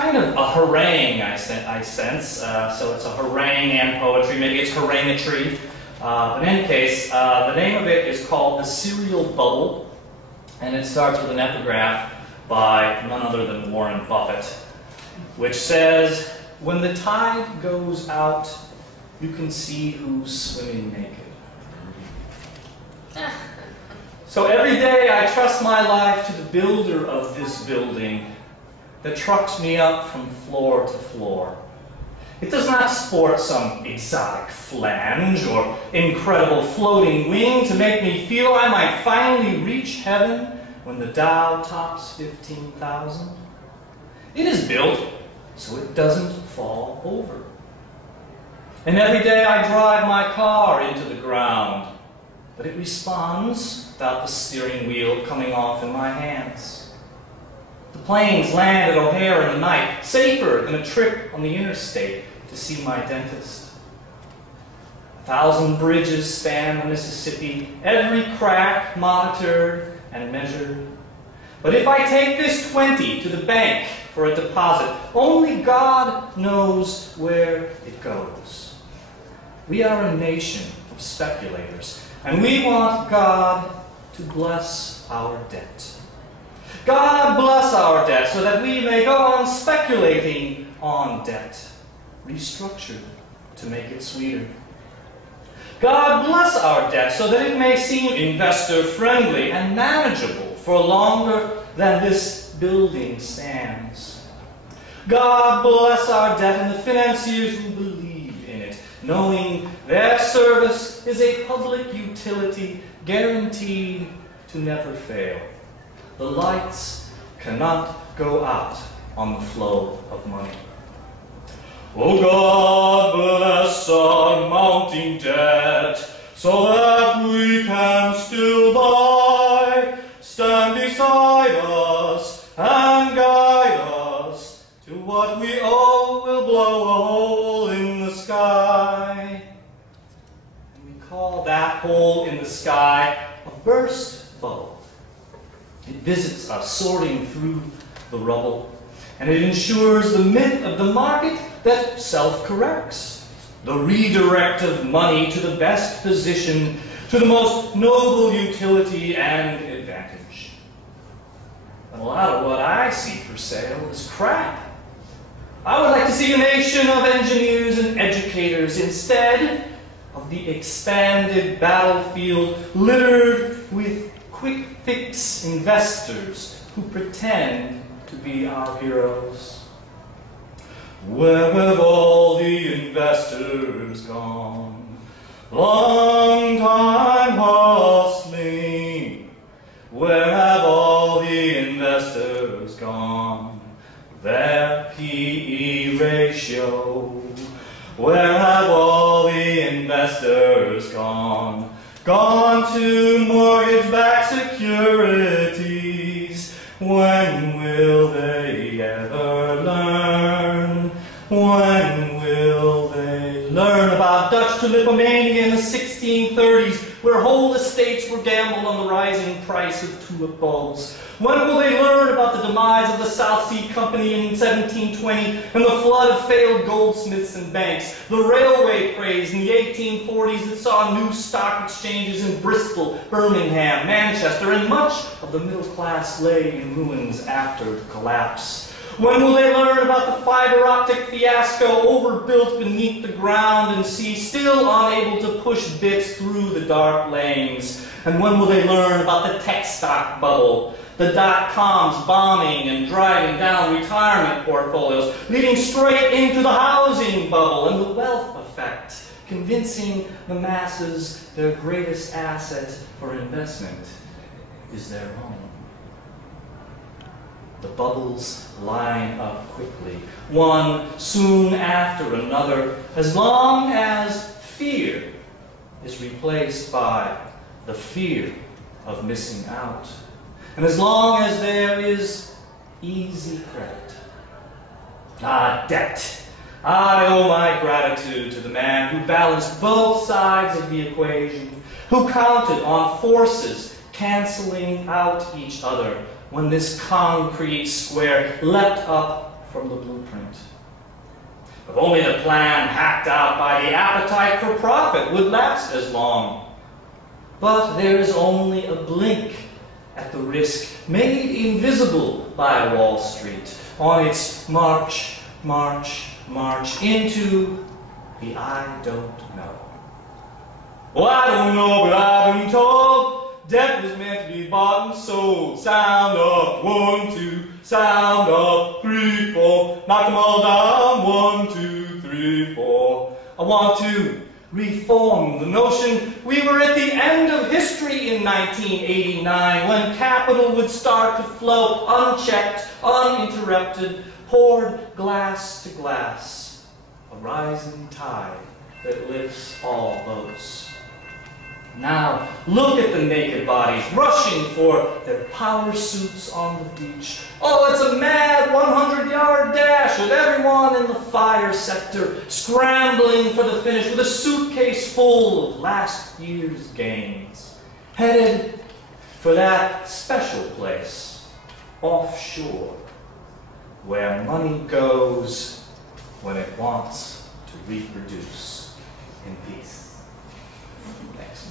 kind of a harangue, I sense. So it's a harangue and poetry. Maybe it's haranguetry. But in any case, the name of it is called The Cereal Bubble, and it starts with an epigraph by none other than Warren Buffett, which says, "When the tide goes out, you can see who's swimming naked." So every day I trust my life to the builder of this building that trucks me up from floor to floor. It does not sport some exotic flange or incredible floating wing to make me feel I might finally reach heaven when the Dow tops 15,000. It is built so it doesn't fall over. And every day I drive my car into the ground, but it responds without the steering wheel coming off in my hands. The planes land at O'Hare in the night, safer than a trip on the interstate to see my dentist. 1,000 bridges span the Mississippi, every crack monitored and measured. But if I take this 20 to the bank for a deposit, only God knows where it goes. We are a nation of speculators, and we want God to bless our debt. God bless our debt so that we may go on speculating on debt, restructured to make it sweeter. God bless our debt so that it may seem investor-friendly and manageable for longer than this building stands. God bless our debt and the financiers who believe in it, knowing their service is a public utility guaranteed to never fail. The lights cannot go out on the flow of money. Oh God, bless our mounting debt, so that we can still buy. Stand beside us and guide us to what we owe will blow a hole in the sky. And we call that hole in the sky a burst bubble. It visits us sorting through the rubble, and it ensures the myth of the market that self-corrects, the redirect of money to the best position, to the most noble utility and advantage. And a lot of what I see for sale is crap. I would like to see a nation of engineers and educators instead of the expanded battlefield littered with quick-fix investors who pretend to be our heroes. Where have all the investors gone? Long time hustling. Where have all the investors gone? Their PE ratio. Where have all the investors gone? Gone to mortgage-backed securities. When will they ever learn? When will they learn about Dutch tulipomania in the 1630s, where whole estates were gambled on the rising price of tulip bulbs? When will they learn about the demise of the South Sea Company in 1720 and the flood of failed goldsmiths and banks? The railway craze in the 1840s that saw new stock exchanges in Bristol, Birmingham, Manchester, and much of the middle class lay in ruins after the collapse. When will they learn about the fiber optic fiasco, overbuilt beneath the ground and sea, still unable to push bits through the dark lanes? And when will they learn about the tech stock bubble, the dot-coms bombing and driving down retirement portfolios, leading straight into the housing bubble and the wealth effect, convincing the masses their greatest asset for investment is their home? The bubbles line up quickly, one soon after another, as long as fear is replaced by the fear of missing out, and as long as there is easy credit. Ah, debt. I owe my gratitude to the man who balanced both sides of the equation, who counted on forces canceling out each other when this concrete square leapt up from the blueprint. If only the plan hacked out by the appetite for profit would last as long. But there is only a blink at the risk made invisible by Wall Street on its march into the I don't know. Well, I don't know, but I've been told debt was meant to be bought and sold. Sound up, 1, 2, sound up, 3, 4. Knock them all down, 1, 2, 3, 4. I want to reform the notion we were at the end of history in 1989 when capital would start to flow unchecked, uninterrupted, poured glass to glass, a rising tide that lifts all boats. Now, look at the naked bodies rushing for their power suits on the beach. Oh, it's a mad 100-yard dash with everyone in the fire sector scrambling for the finish with a suitcase full of last year's gains, headed for that special place offshore where money goes when it wants to reproduce in peace. Thanks.